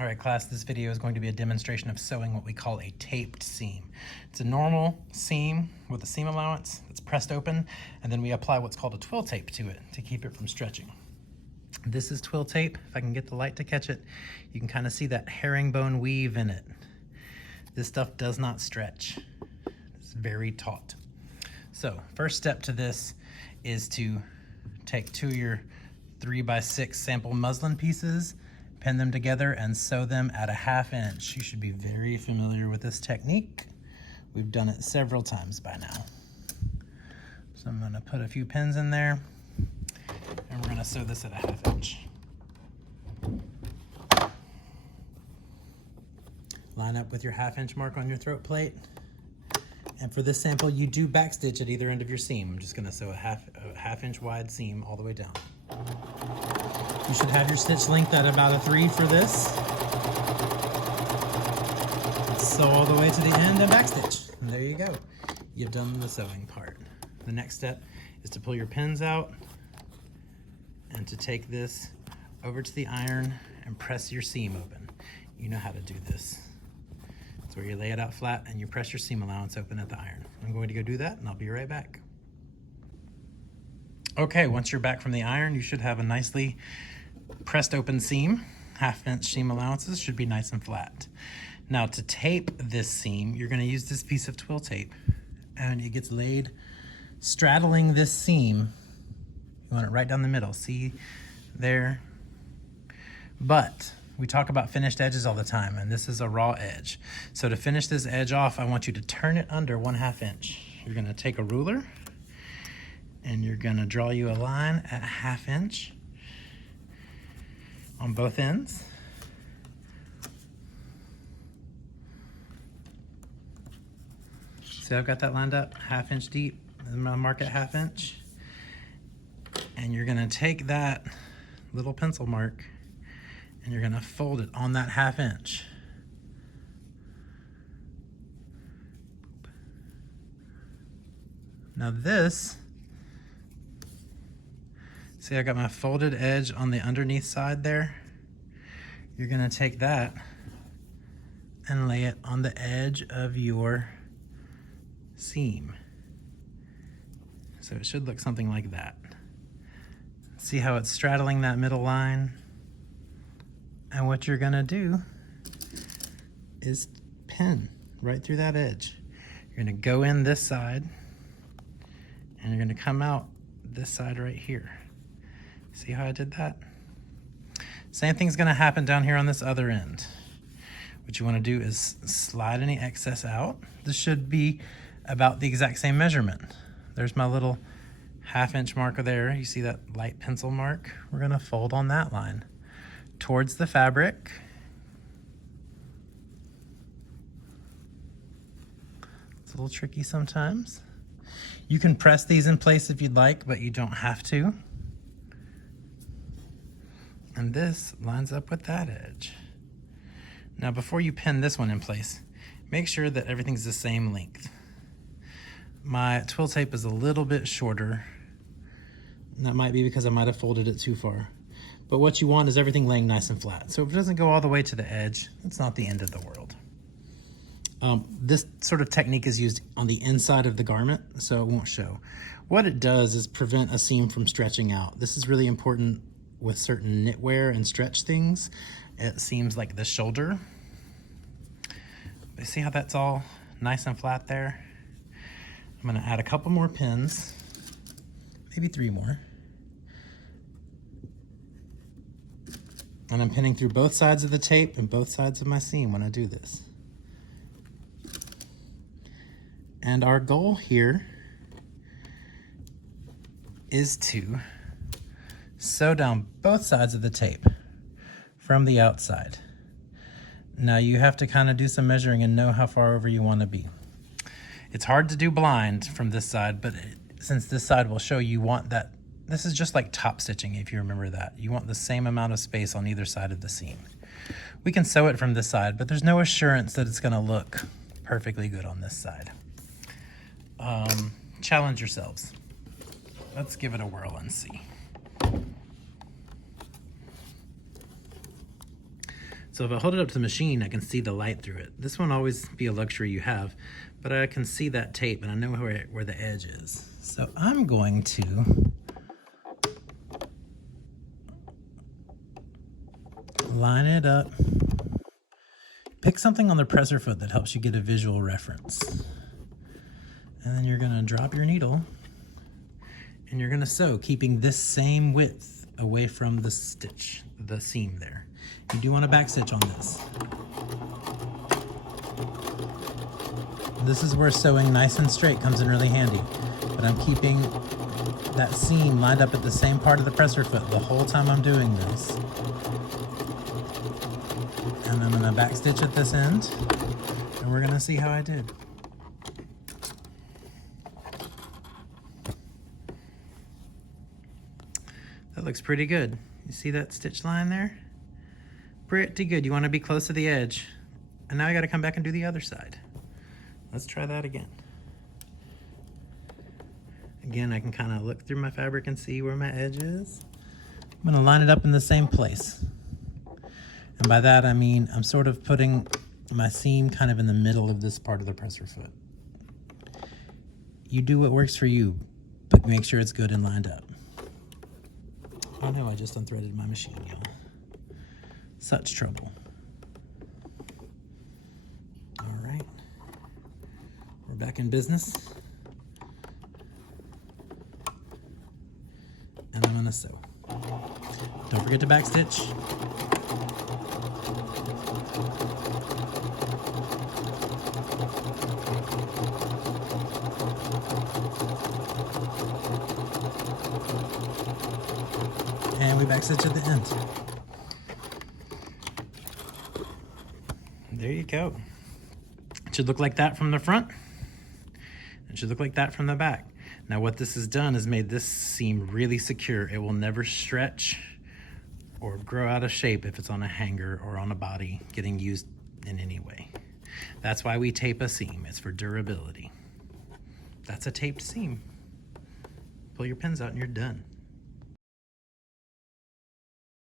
All right, class, this video is going to be a demonstration of sewing what we call a taped seam. It's a normal seam with a seam allowance that's pressed open, and then we apply what's called a twill tape to it to keep it from stretching. This is twill tape. If I can get the light to catch it, you can kind of see that herringbone weave in it. This stuff does not stretch. It's very taut. So first step to this is to take two of your 3x6 sample muslin pieces, pin them together and sew them at a 1/2 inch. You should be very familiar with this technique. We've done it several times by now. So I'm gonna put a few pins in there and we're gonna sew this at a 1/2 inch. Line up with your 1/2 inch mark on your throat plate. And for this sample, you do backstitch at either end of your seam. I'm just gonna sew a half inch wide seam all the way down. You should have your stitch length at about a 3 for this. Sew all the way to the end and backstitch. And there you go. You've done the sewing part. The next step is to pull your pins out and to take this over to the iron and press your seam open. You know how to do this. It's where you lay it out flat and you press your seam allowance open at the iron. I'm going to go do that and I'll be right back. Okay, once you're back from the iron, you should have a nicely pressed open seam. 1/2 inch seam allowances should be nice and flat. Now to tape this seam, you're gonna use this piece of twill tape and it gets laid straddling this seam. You want it right down the middle, see there? But we talk about finished edges all the time and this is a raw edge. So to finish this edge off, I want you to turn it under 1/2 inch. You're gonna take a ruler and you're gonna draw you a line at 1/2 inch on both ends. See, I've got that lined up 1/2 inch deep. I'm gonna mark it 1/2 inch. And you're gonna take that little pencil mark and you're gonna fold it on that 1/2 inch. Now this, see, I got my folded edge on the underneath side there. You're gonna take that and lay it on the edge of your seam. So it should look something like that. See how it's straddling that middle line? And what you're gonna do is pin right through that edge. You're gonna go in this side and you're gonna come out this side right here. See how I did that? Same thing's gonna happen down here on this other end. What you wanna do is slide any excess out. This should be about the exact same measurement. There's my little 1/2 inch marker there. You see that light pencil mark? We're gonna fold on that line towards the fabric. It's a little tricky sometimes. You can press these in place if you'd like, but you don't have to. And this lines up with that edge. Now before you pin this one in place, make sure that everything's the same length. My twill tape is a little bit shorter. And that might be because I might have folded it too far. But what you want is everything laying nice and flat. So if it doesn't go all the way to the edge, it's not the end of the world. This sort of technique is used on the inside of the garment, so it won't show. What it does is prevent a seam from stretching out. This is really important with certain knitwear and stretch things. It seems like the shoulder. But see how that's all nice and flat there? I'm gonna add a couple more pins, maybe 3 more. And I'm pinning through both sides of the tape and both sides of my seam when I do this. And our goal here is to sew down both sides of the tape from the outside. Now you have to kind of do some measuring and know how far over you want to be. It's hard to do blind from this side, but since this side will show, you want that. This is just like top stitching, if you remember that. You want the same amount of space on either side of the seam. We can sew it from this side, but there's no assurance that it's gonna look perfectly good on this side. Challenge yourselves. Let's give it a whirl and see. So if I hold it up to the machine, I can see the light through it. This won't always be a luxury you have, but I can see that tape and I know where the edge is. So I'm going to line it up. Pick something on the presser foot that helps you get a visual reference. And then you're gonna drop your needle and you're gonna sew, keeping this same width away from the stitch, the seam there. You do want a back stitch on this. This is where sewing nice and straight comes in really handy. But I'm keeping that seam lined up at the same part of the presser foot the whole time I'm doing this. And I'm gonna back stitch at this end, and we're gonna see how I did. That looks pretty good. You see that stitch line there? Pretty good. You want to be close to the edge. And now I got to come back and do the other side. Let's try that again. Again, I can kind of look through my fabric and see where my edge is. I'm going to line it up in the same place. And by that I mean I'm sort of putting my seam kind of in the middle of this part of the presser foot. You do what works for you, but make sure it's good and lined up. Oh no, I just unthreaded my machine, y'all. Such trouble. All right, we're back in business. And I'm gonna sew. Don't forget to backstitch. And we backstitch at the end. There you go. It should look like that from the front. It should look like that from the back. Now what this has done is made this seam really secure. It will never stretch or grow out of shape if it's on a hanger or on a body getting used in any way. That's why we tape a seam. It's for durability. That's a taped seam. Pull your pins out and you're done.